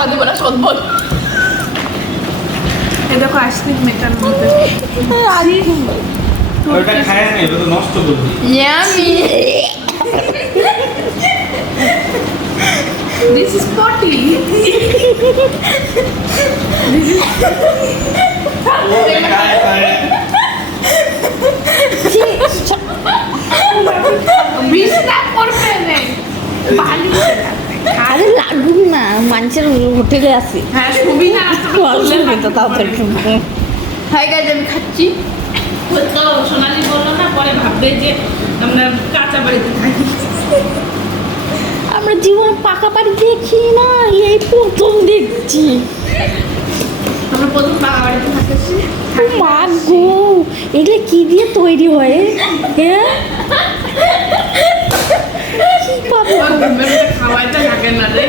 খাওয়া দেবো না সদ বল। এই দেখো আইসক্রিম মেটার মধ্যে ওটা খায় না, এটা তো নষ্ট করবি। ইয়ামি দিস ইজ পটি আরে লাগুক না, মানুষের হোটেলে আছে। হ্যাঁ সুবিধা তাড়াতাড়ি হাই গাইজ, আমি খাচ্ছি। তো সোনালি বললো না, পরে ভাববে যে আমরা কাঁচা বাড়িতে থাকি। আমরা জীবনে পাকা বাড়ি দেখি না, এই প্রথম দেখছি। আমরা প্রথম পাকা বাড়িতে থাকছি। মা গো, এটা কি দিয়ে তৈরি হয়? হ্যাঁ কি পাবো? খাওয়াইতে থাকে না রে।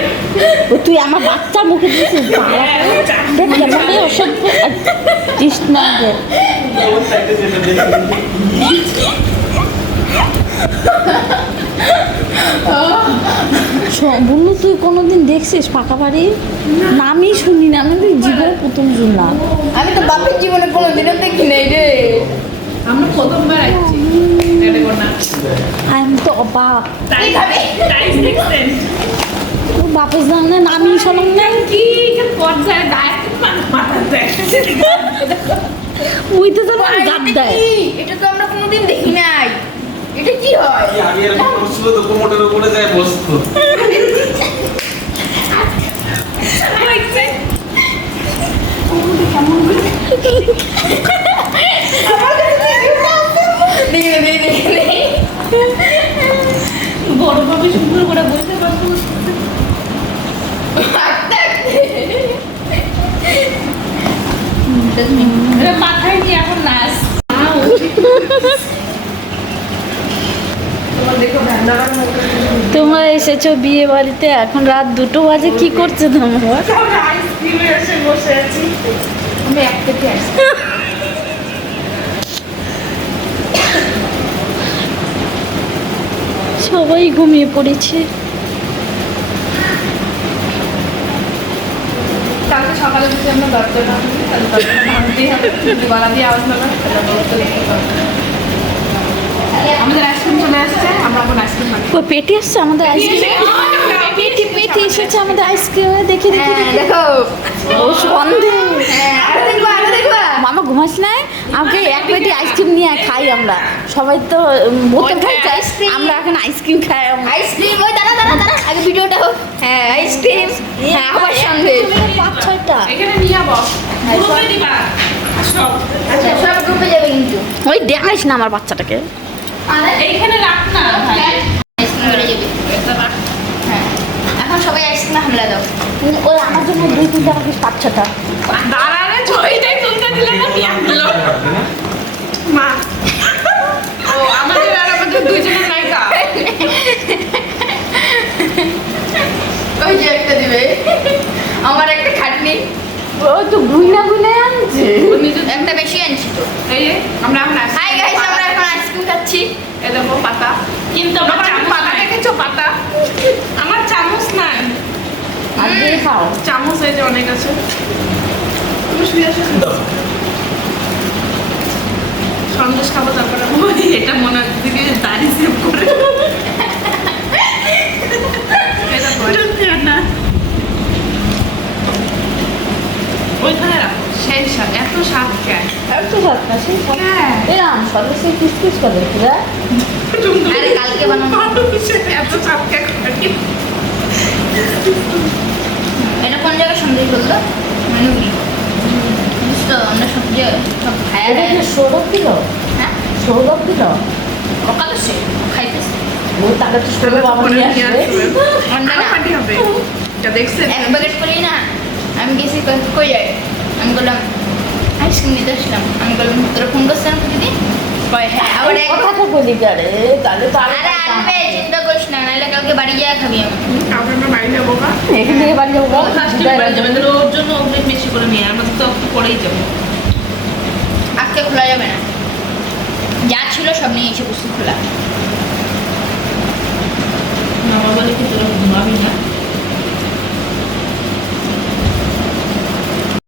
ও তুই আমার বাচ্চার মুখে দিয়েছিস বাবা, কেমন অসভ্য তৃষ্ণা। বললো তুই কোনোদিন দেখছিস পাকা বাড়ি? নামই শুনি না, আমি জীবনে প্রথম শুনলাম। আমি তো বাপের জীবনে কোনোদিনও দেখি নাই রে। আমরা প্রথমবার আসছি। আমি তো অবাক। দেখছেন বাপের সামনে নামই শোনাম নাই। কি পর্যায়ে গায়ে মাথাতে ওই তো তো গাদ দেয়। এটা তো আমরা কোনোদিন দেখি নাই। এটা কি হয়? আমি এরকম করছিল তো কোমরের উপরে যায় বসতো। বড় ভাবে সুন্দর করে বলতে পারতো। মাথায় নিয়ে এখন নাচ। তোমরা এসেছো বিয়ে বাড়িতে, এখন রাত 2টো বাজে, কি করছো তোমরা? আইসক্রিমে এসে বসে আছি। আমি এক পেটে আসছি। সবাই ঘুমিয়ে পড়েছে। কালকে সকালে যদি আমরা দরজাটা ভাঙতেই হবে, গলা দিয়ে আওয়াজ হবে, আমাদের আইসক্রিম চলে আসছে। আমরা এখন আইসক্রিম ও পেটি আসছে আমাদের আইসক্রিম, পেটি পেটি এসেছে আমাদের আইসক্রিমে। দেখি দেখি দেখো। ও সন্দেহ। আরে দেখবা, আরে দেখবা। মামা ঘুমাস নাই? আমাকে এক পেটি আইসক্রিম নিয়ে খাই আমরা সবাই তো বোতল খাইছে, আমরা এখন আইসক্রিম খাই। আইসক্রিম ওই দাঁড়া দাঁড়া দাঁড়া, আগে ভিডিওটা হোক। হ্যাঁ আইসক্রিম, হ্যাঁ আমার সঙ্গে 5-6টা এখানে নিয়ে যাবো। গ্রুপে দিবা সব। আচ্ছা সব গ্রুপে যাবে কিন্তু। ওই দেখাইস না আমার বাচ্চাটাকে। এইখানে রাখ না ভাই। আইসক্রিম বেড়ে যাবে। হ্যাঁ এখন সবাই আইসক্রিম হামলা দাও। ওই আমার জন্য 2-3টা রাখিস, 5-6টা। দাঁড়ালে ছয়টাই তুলতে দিলে না কি আনলো মা। ও আমাদের আর আমাদের দুইজনের নায়িকা। ওই যে একটা দিবে, আমার একটা খাটনি। ওই তো গুইনা গুইনা আনছে। একটা বেশি আনছি তো। এই যে আমরা আমরা হাই গাইস, আমরা এখন আইসক্রিম খাচ্ছি। এ দেখো পাতা, কিন্তু আমার পাতা দেখেছো? পাতা আমার চামচ নাই। আর দিয়ে খাও। চামচ এই যে অনেক আছে। তুমি শুয়ে আসো। সন্দেশ খাবো, তারপরে এটা মনে হয় দিদি দাড়ি সেভ করে। ওইখানে রাখো, সেই স্বাদ, এত স্বাদ কেন? একটু সাতটা সেই হ্যাঁ এরাম সদস্য কিস করে পুরা। আরে কালকে বানানো। এত স্বাদ কেন? এটা কোন জায়গায় সন্দেশ বলতো? মেনুগুলি বুঝতো, আমরা সব সব খায়া এটা কি সৌরভ দিল? হ্যাঁ সৌরভ দিল? সকালে সে খাইতেছে। ও তাহলে তো সৌরভ আবার নিয়ে আসবে। অন্য না, পার্টি হবে। এটা দেখছেন? এক প্যাকেট করি না। আমি গেছি কই যায়, আমি বললাম আইসক্রিম নিতে আসলাম। আমি বললাম তোরা ফোন করছিলাম প্রতিদিন, কয় হ্যাঁ। আবার এক কথাটা বলি আরে তাহলে তো আরে আনবে, চিন্তা করিস না, নাহলে কালকে বাড়ি গিয়ে খাবি। আমি কাউকে আমরা বাড়ি যাবো না। এখান থেকে বাড়ি যাবো। ও ফার্স্টে বাড়ি যাবে, তাহলে ওর জন্য অগ্রিম বেশি করে নিয়ে আমাদের তো একটু পরেই যাবো। আজকে খোলা যাবে না, যা ছিল সব নিয়ে এসে বসে খোলা। মামা বলে কি তোরা ঘুমাবি না?